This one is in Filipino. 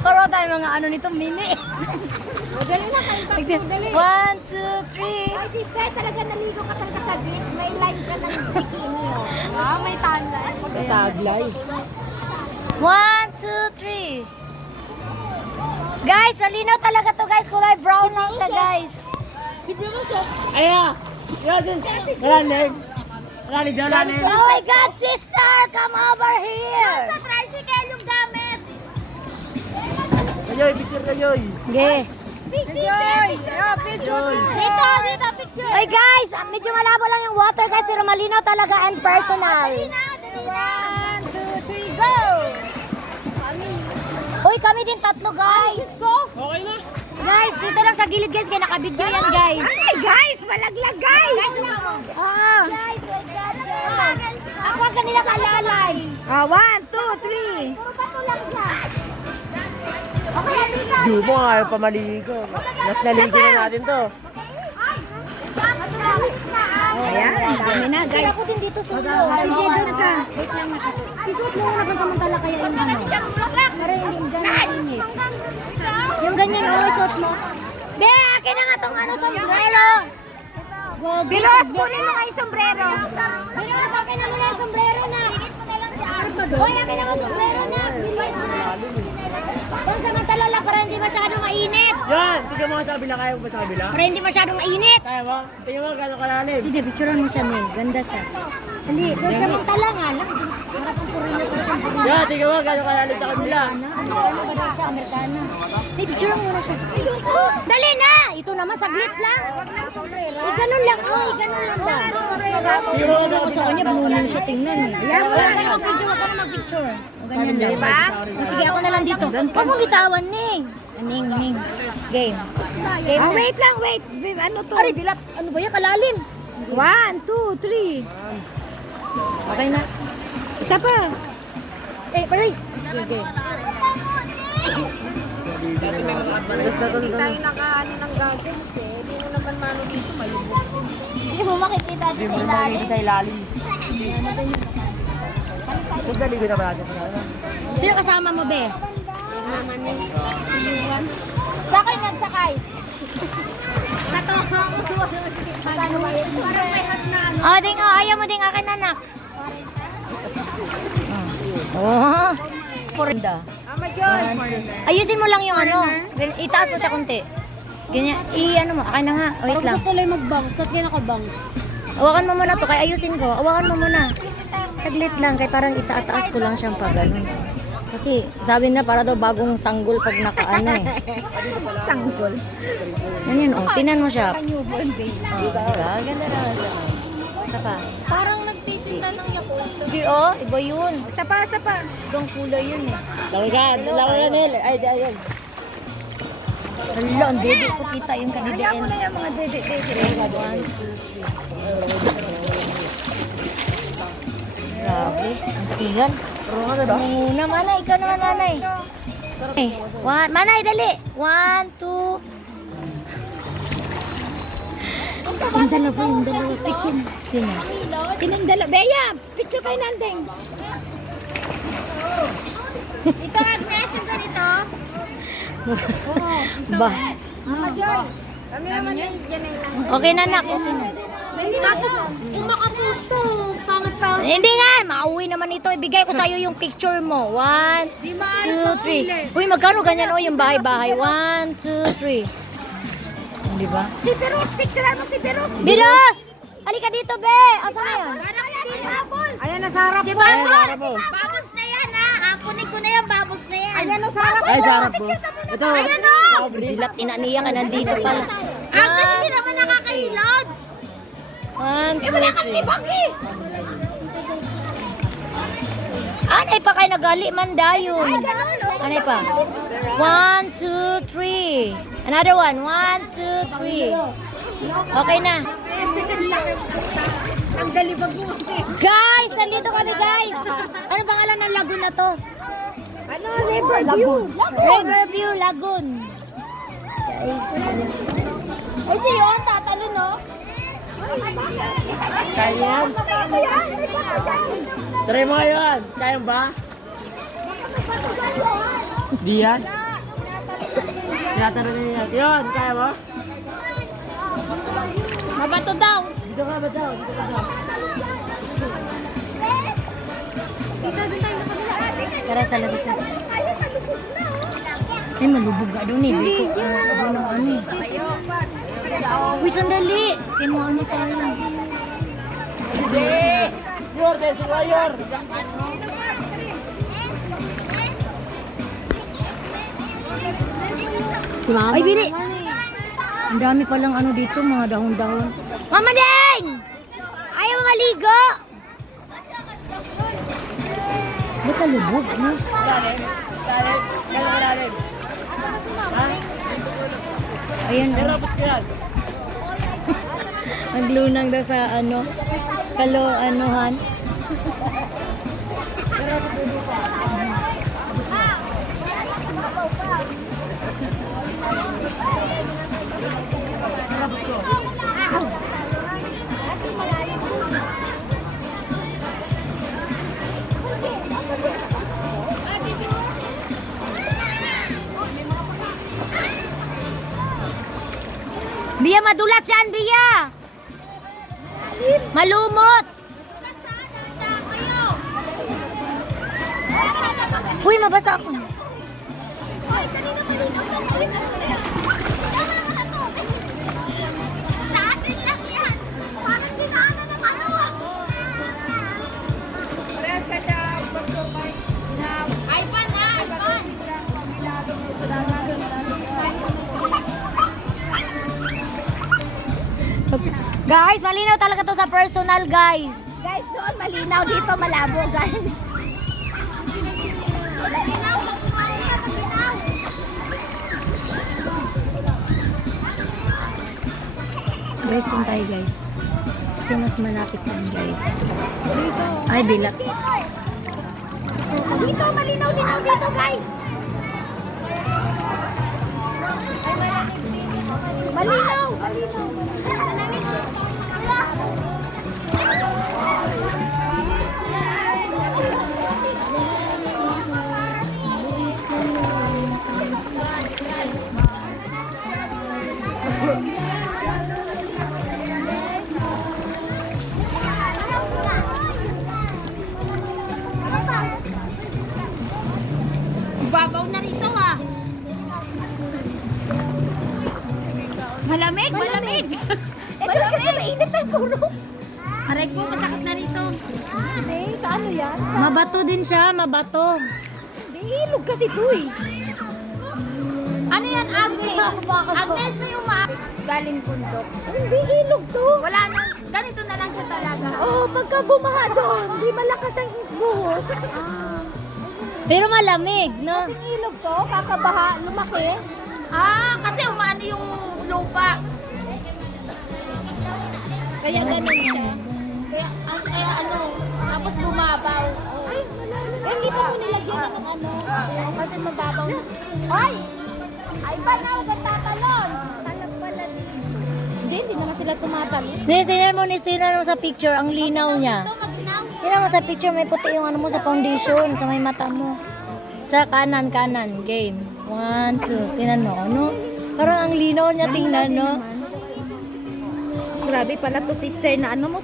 Paro tayo mga ano nito, mini. Dali na kayo tatlo, dali. 1, 2, 3. Ay, sister, talaga naligo ka talaga sa beach. May line ka ng bikini, oh. Wow, may tagline. Taglay. 1, 2, 3. Guys, malinaw talaga to guys. Kulay brown lang siya guys. Ayan. Yan din. Malalim. Malalim dyan, malalim. Oh my God, sister! Come over here! Sa tricycle yung gamit. Kayoy, picture kayoy. Yes. Picture! Picture! Dito, picture. Ay guys, medyo malabo lang yung water guys, pero malinaw talaga and personal. Dali na, dali na. 1, 2, 3, go! Uy, kami din tatlo guys. Okay na. Guys, dito lang sa gilid guys, kaya nakabidyo yan guys. Ay, guys! Malaglag, guys! Ah. Guys, my God guys. Ako ang kanilang alalay. 1, 2, 3. Puro bato lang siya. Okay, halika. Di mo ayaw pa maligo. Mas naligo na natin to. Ayan, ang dami na, Guys, guys. ako din dito sulo. Sige, doon ka. Wait lang na. Isuot mo muna pansamantala kaya yung ano. Para hindi ganyan init. Yung ganyan, isuot mo. Be, akin na nga tong ano, sombrero. Bilos, kunin mo kayo sombrero. Bilos, akin na muna yung sombrero na. Hoy, akin na yung sombrero na. Bilos na. Pansamantala lang para hindi masyadong mainit. Yan. Tingnan mo sa kabila. Kaya mo ba sa kabila? Para hindi masyadong mainit. Kaya mo? Tingnan mo gano'ng kalalim. Sige, picturean mo siya, Nel. Ganda siya. Hindi, pansamantala nga lang. Para pang purila ko siya. Yan. Tingnan mo gano'ng kalalim sa kabila. Amerikano ba daw siya? Amerikano. Hey, picture mo muna siya. Dali na! Ito naman, saglit lang. Eh, ganun lang. Oh, ganun lang ba? Tingnan ko sa kanya, blooming siya tingnan. Ayan, wala ka na mag-picture. Wala ka na mag-picture. O, ganyan lang. Diba? O, sige, ako na lang dito. Huwag mo bitawan, Ning. Ning, Ning. Game. Oh, wait lang, wait. Ano to? Aray, bilat. Ano ba yan? Kalalim. 1, 2, 3. Okay na. Isa pa. Eh, paray. Hindi tayo naka-ano ng goggles eh. Hindi mo naman mano dito, malubog. Hindi mo makikita Hindi mo makikita sa ilalim. Ito naligo na ba natin? Sino kasama mo, Be? Mama ni Siluan. Sakay, nagsakay. Parang may hat na ano. Oh, ding, oh, ayaw mo ding akin, anak. Oh. Porda. Ayusin mo lang yung ano. Itaas mo siya konti. Ganyan. I-ano mo. Akin na nga. Oh, wait lang. tuloy mag-bangs. Ba't kaya naka-bangs? Hawakan mo muna to. Kaya ayusin ko. Hawakan mo muna. Saglit lang. Kaya parang itaas ko lang siyang pag ano. Kasi sabi na para daw bagong sanggol pag nakaano eh. Sanggol. Ganyan oh. Tinan mo siya. Newborn baby. Oh, diba? Ganda naman siya. Isa pa. Parang nagtitinda ng Yakult. Hindi oh. Iba yun. Isa pa, isa pa. Ibang kulay yun eh. Lawagan. Lawagan nil. Ay, ayan. Hala, ang dede ko kita yung Kaya kanideen. mo na yung mga dede-dede. Grabe, ang tiyan. Muna, manay, ikaw naman, manay. Okay, manay, dali. 1, 2. Yung dalawa, picture. Sino? Sinong dala? Beya, picture kay Nandeng. Ito, Agnes, yung ganito. Ba? Mama Joy. Kami naman yan lang. Okay na, nak. Okay na. Tapos, kung makapusto, pangat pa. Hindi nga, makauwi naman ito. Ibigay ko sa'yo yung picture mo. 1, 2, 3. Uy, magkano ganyan o yung bahay-bahay? 1, 2, 3. Di ba? Si Piros, picturean mo si Piros. Biros! Halika dito, be! Asan na yan? Ayan na sa harap Si mo. Bubbles! Bubbles na yan ha. Kunin ko na yan, Bubbles na yan. Ayan o sa harap Ay, sa harap mo. Ito. Ayan o. Bilat, inaniya ka nandito pala. Agnes, hindi naman nakakahilod. 1, 2, Wala kang libag eh. Anay pa kayo nagali man dayon. Ay, ganun o. Anay pa? 1, 2, 3. Another one. 1, 2, 3. Okay na. Ang dalibag mo. Guys, nandito kami guys. Ano pangalan ng lagoon na to? Ano, Riverview. Riverview Lagoon. Guys. Ay, si Yon, tatalo no? Kaya yan. Try mo yan. Kaya ba? Di yan. Tinatanong niya. Yun, kaya mo? Mabato daw. Dito ka ba daw? Dito ka daw. Tara sa labas na. Ay, malubog ka doon eh. Dito, ano ano eh. Uy, sandali. Kaya mo ano tayo. Yor, dahil si Yor. Ay, bili. Ang dami palang ano dito, mga dahon-dahon. Mama Deng! Ayaw maligo! Ba't ka lubog, no? Lalim. Lalim. Kailangan lalim. Ha? Ayan, Pero ba't ko yan? naglunang daw sa ano, anuhan. Bia, madulas yan, Bia! Malumot! Uy, mabasa ako. Sa atin lang yan. Parang dinaanan ng ano. Ivan na, Ivan. Guys, malinaw talaga to sa personal, guys. Guys, doon malinaw. Dito malabo, guys. Guys, doon tayo, guys. Kasi mas malapit lang, guys. Ay, bilat. Dito, malinaw-linaw dito, guys. Malinaw. Babaw na rito, ah. Malamig, malamig. Ito kasi mainit na puro. Aray ko, masakit na rito. Hindi, sa ano yan? Mabato din siya, mabato. Hindi, ilog kasi ito eh. Ano yan, Agnes? Agnes, may galing bundok. Hindi, ilog to. Wala na, ganito na lang siya talaga. Oo, pagka bumaha doon, di malakas ang buhos. Pero malamig, no? Yung ilog to, kakabaha, lumaki. Kasi umano yung lupa. Kaya ganun siya. Kaya ano, tapos bumabaw. Ay, malalim. Hindi pa mo nilagyan ng ano. Kasi mababaw na. Ay! Ay ba na, huwag tatalon. Talag pala dito. Hindi naman sila tumatalon. Sinan mo, tinan mo sa picture, ang linaw niya. Ito, maginaw. Tinan mo sa picture, may puti yung ano mo sa foundation, sa may mata mo. Sa kanan, game. 1, 2, tinan mo, ano? Parang ang linaw niya, tingnan, no? Grabe pala to, sister, na ano mo